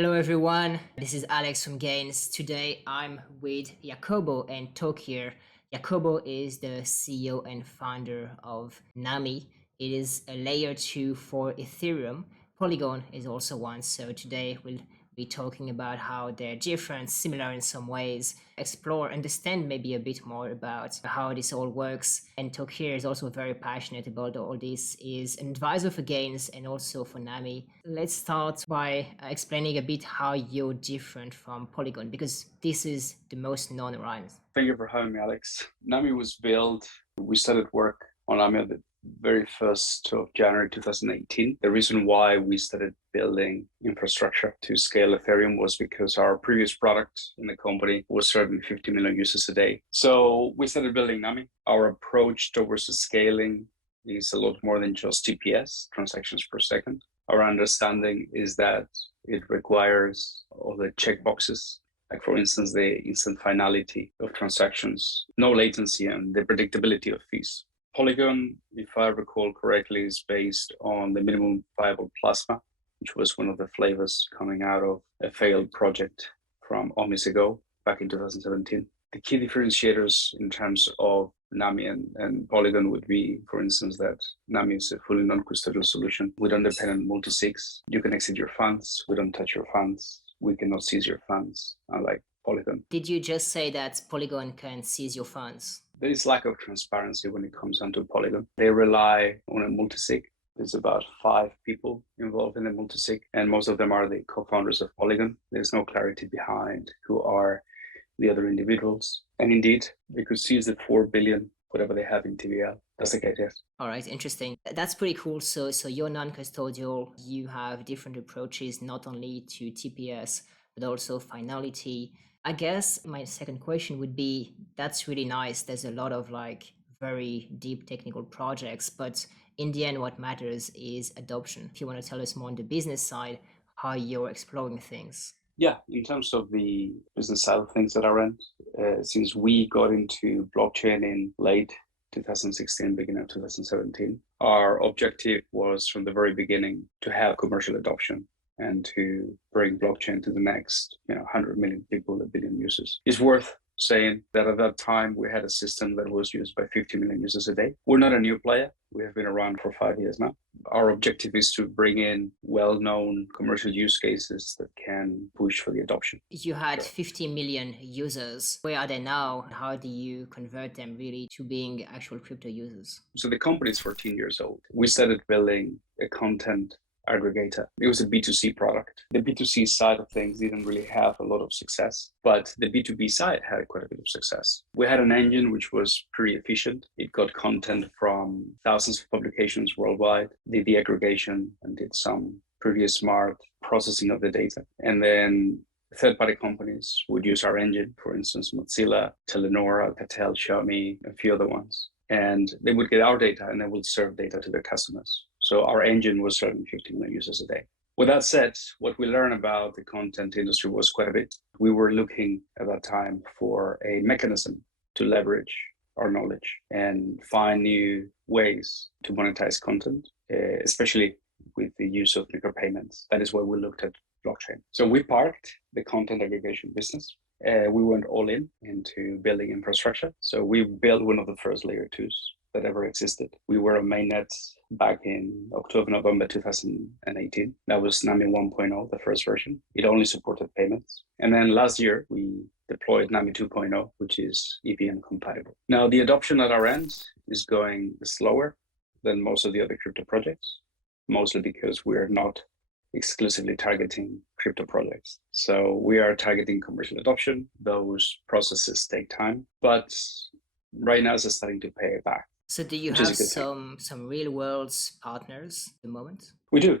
Hello everyone, this is Alex from GAINS. Today I'm with Jacobo and Towqeer. Jacobo is the CEO and founder of Nahmii. It is a layer 2 for Ethereum. Polygon is also one. So today we'll be talking about how they're different, similar in some ways, explore, understand maybe a bit more about how this all works. And Towqeer is also very passionate about all this, is an advisor for GAINS and also for Nahmii. Let's start by explaining a bit how you're different from Polygon, because this is the most known, right? Thank you for having me, Alex. Nahmii was built, we started work on Nahmii the very 1st of January 2018. The reason why we started building infrastructure to scale Ethereum was because our previous product in the company was serving 50 million users a day. So we started building Nahmii. Our approach towards the scaling is a lot more than just TPS, transactions per second. Our understanding is that it requires all the checkboxes, like for instance, the instant finality of transactions, no latency, and the predictability of fees. Polygon, if I recall correctly, is based on the minimum viable plasma, which was one of the flavors coming out of a failed project from Omisego back in 2017. The key differentiators in terms of Nahmii and Polygon would be, for instance, that Nahmii is a fully non-custodial solution with independent multi-sigs. You can exit your funds. We don't touch your funds. We cannot seize your funds, unlike Polygon. Did you just say that Polygon can seize your funds? There is lack of transparency when it comes down to Polygon. They rely on a multi-sig. There's about 5 people involved in the multi-sig, and most of them are the co-founders of Polygon. There's no clarity behind who are the other individuals. And indeed, they could seize the 4 billion, whatever they have in TVL. That's the case, yes. All right, interesting. That's pretty cool. So you're non-custodial. You have different approaches, not only to TPS, but also finality. I guess my second question would be, that's really nice. There's a lot of very deep technical projects, but in the end, what matters is adoption. If you want to tell us more on the business side, how you're exploring things. Yeah, in terms of the business side of things at our end, since we got into blockchain in late 2016, beginning of 2017, our objective was from the very beginning to have commercial adoption and to bring blockchain to the next 100 million people, 1 billion users. It's worth saying that at that time, we had a system that was used by 50 million users a day. We're not a new player. We have been around for 5 years now. Our objective is to bring in well-known commercial use cases that can push for the adoption. You had 50 million users. Where are they now? How do you convert them really to being actual crypto users? So the company is 14 years old. We started building a content aggregator. It was a B2C product. The B2C side of things didn't really have a lot of success, but the B2B side had quite a bit of success. We had an engine which was pretty efficient. It got content from thousands of publications worldwide, did the aggregation and did some pretty smart processing of the data. And then third-party companies would use our engine, for instance, Mozilla, Telenor, Alcatel, Xiaomi, a few other ones. And they would get our data and they would serve data to their customers. So our engine was serving 50 million users a day. With that said, what we learned about the content industry was quite a bit. We were looking at that time for a mechanism to leverage our knowledge and find new ways to monetize content, especially with the use of micropayments. That is why we looked at blockchain. So we parked the content aggregation business. We went all in into building infrastructure. So we built one of the first layer 2s that ever existed. We were on mainnet back in October, November 2018. That was Nahmii 1.0, the first version. It only supported payments. And then last year, we deployed Nahmii 2.0, which is EVM compatible. Now, the adoption at our end is going slower than most of the other crypto projects, mostly because we are not exclusively targeting crypto projects. So we are targeting commercial adoption. Those processes take time, but right now it's starting to pay back. So do you have some real world partners at the moment? We do.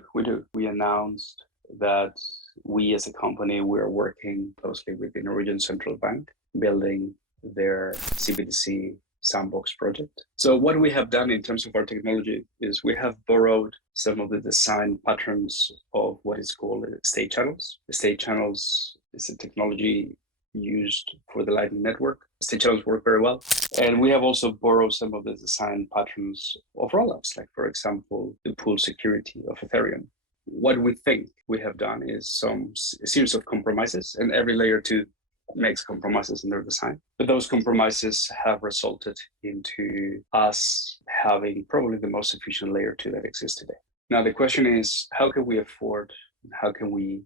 We announced that we as a company, we're working closely with the Norwegian Central Bank, building their CBDC sandbox project. So what we have done in terms of our technology is we have borrowed some of the design patterns of what is called state channels. The state channels is a technology used for the Lightning Network. State channels work very well. And we have also borrowed some of the design patterns of rollups, like, for example, the pool security of Ethereum. what we think we have done is a series of compromises, and every layer 2 makes compromises in their design. But those compromises have resulted into us having probably the most efficient layer 2 that exists today. Now, the question is, how can we afford, how can we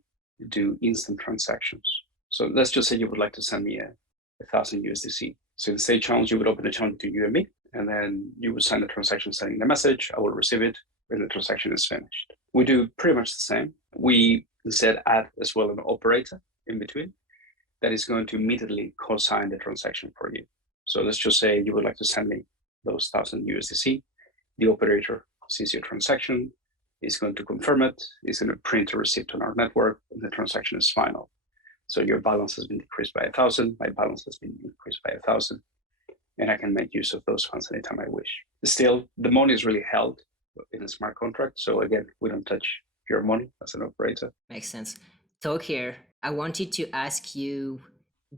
do instant transactions? So let's just say you would like to send me 1,000 USDC. So in the state channels, you would open the channel to you and me, and then you would send the transaction sending the message. I will receive it when the transaction is finished. We do pretty much the same. We instead add as well an operator in between that is going to immediately co-sign the transaction for you. So let's just say you would like to send me those 1,000 USDC. The operator sees your transaction, is going to confirm it, is going to print a receipt on our network, and the transaction is final. So your balance has been decreased by 1,000, my balance has been increased by 1,000, and I can make use of those funds anytime I wish. Still, the money is really held in a smart contract. So again, we don't touch your money as an operator. Makes sense. Towqeer, I wanted to ask you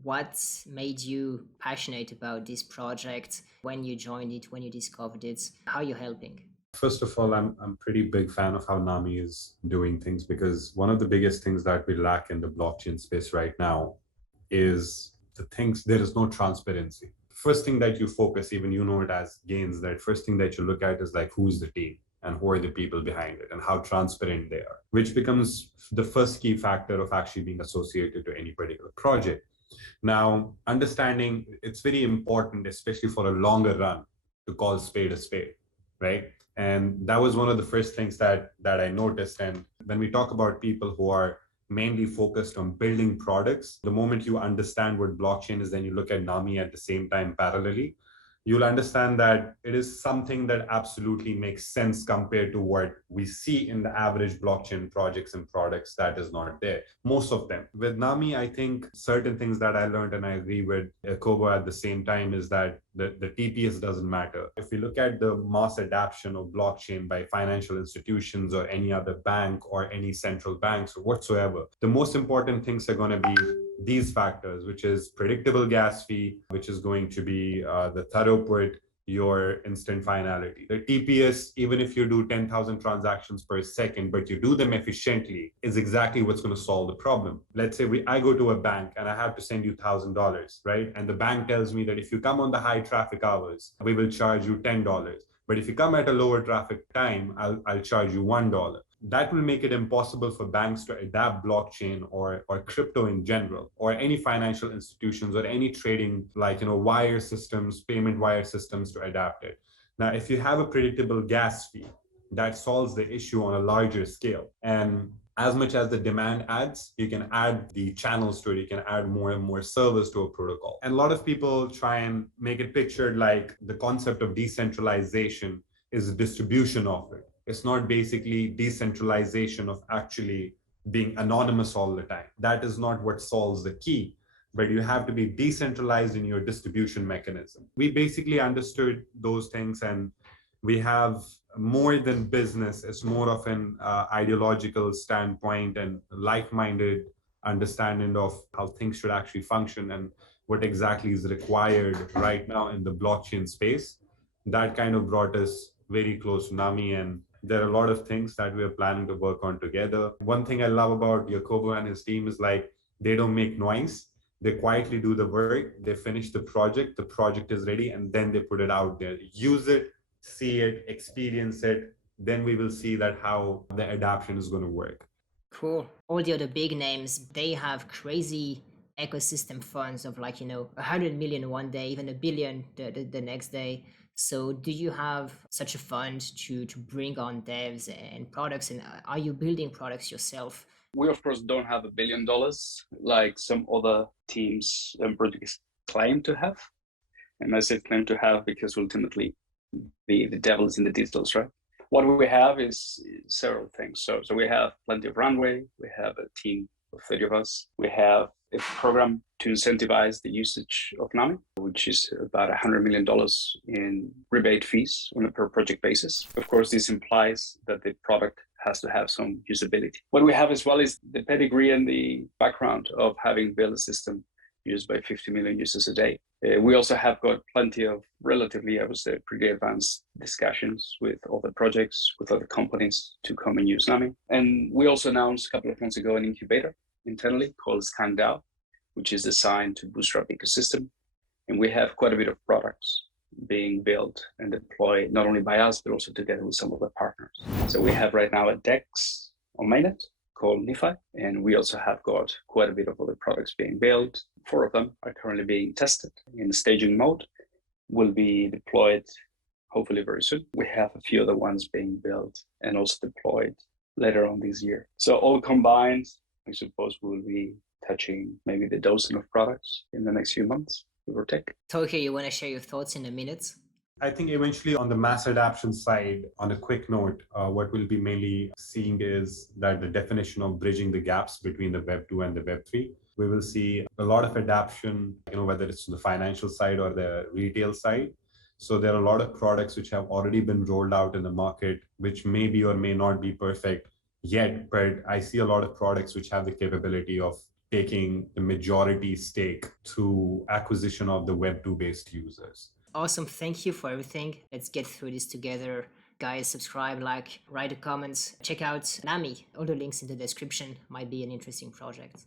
what made you passionate about this project when you joined it, when you discovered it, how you're helping? First of all, I'm a pretty big fan of how Nahmii is doing things, because one of the biggest things that we lack in the blockchain space right now is there is no transparency. First thing that you focus, even you know it as GAINS, that first thing that you look at is like, who's the team and who are the people behind it and how transparent they are, which becomes the first key factor of actually being associated to any particular project. Now, understanding it's very important, especially for a longer run, to call spade a spade, right? And that was one of the first things that I noticed. And when we talk about people who are mainly focused on building products, the moment you understand what blockchain is, then you look at Nahmii at the same time parallelly, you'll understand that it is something that absolutely makes sense compared to what we see in the average blockchain projects and products that is not there, most of them. With Nahmii, I think certain things that I learned, and I agree with Jacobo at the same time, is that the TPS doesn't matter. If we look at the mass adoption of blockchain by financial institutions or any other bank or any central banks or whatsoever, the most important things are going to be these factors, which is predictable gas fee, which is going to be the throughput, your instant finality. The TPS, even if you do 10,000 transactions per second, but you do them efficiently, is exactly what's going to solve the problem. Let's say I go to a bank and I have to send you $1,000, right? And the bank tells me that if you come on the high traffic hours, we will charge you $10. But if you come at a lower traffic time, I'll charge you $1. That will make it impossible for banks to adapt blockchain or crypto in general, or any financial institutions or any trading, like, wire systems, payment wire systems, to adapt it. Now, if you have a predictable gas fee, that solves the issue on a larger scale. And as much as the demand adds, you can add the channels to it, you can add more and more servers to a protocol. And a lot of people try and make it pictured like the concept of decentralization is a distribution of it. It's not basically decentralization of actually being anonymous all the time. That is not what solves the key, but you have to be decentralized in your distribution mechanism. We basically understood those things, and we have more than business. It's more of an ideological standpoint and like-minded understanding of how things should actually function and what exactly is required right now in the blockchain space. That kind of brought us very close to Nahmii, and there are a lot of things that we're planning to work on together. One thing I love about Jacobo and his team is like, they don't make noise. They quietly do the work, they finish the project is ready, and then they put it out there. Use it, see it, experience it, then we will see that how the adoption is going to work. Cool. All the other big names, they have crazy ecosystem funds of 100 million one day, even a billion the next day. So do you have such a fund to bring on devs and products, and are you building products yourself? We, of course, don't have $1 billion like some other teams and projects claim to have. And I say claim to have because ultimately the devil is in the details, right? What we have is several things. So we have plenty of runway. We have a team of 30 of us. We have a program to incentivize the usage of Nahmii, which is about $100 million in rebate fees on a per project basis. Of course, this implies that the product has to have some usability. What we have as well is the pedigree and the background of having built a system used by 50 million users a day. We also have got plenty of relatively, I would say, pretty advanced discussions with other projects, with other companies to come and use Nahmii. And we also announced a couple of months ago an incubator internally called ScanDAO, which is designed to bootstrap ecosystem. And we have quite a bit of products being built and deployed, not only by us, but also together with some of the partners. So we have right now a DEX on mainnet called Niifi, and we also have got quite a bit of other products being built. 4 of them are currently being tested in staging mode, will be deployed hopefully very soon. We have a few other ones being built and also deployed later on this year. So all combined, I suppose we'll be touching maybe the dozen of products in the next few months, give or take. Tokyo, you want to share your thoughts in a minute? I think eventually on the mass adoption side, on a quick note, what we'll be mainly seeing is that the definition of bridging the gaps between the Web 2 and the Web 3. We will see a lot of adoption, whether it's on the financial side or the retail side. So there are a lot of products which have already been rolled out in the market, which may be or may not be perfect yet, but I see a lot of products which have the capability of taking the majority stake through acquisition of the Web 2 based users. Awesome. Thank you for everything. Let's get through this together. Guys, subscribe, like, write a comment. Check out Nahmii. All the links in the description. Might be an interesting project.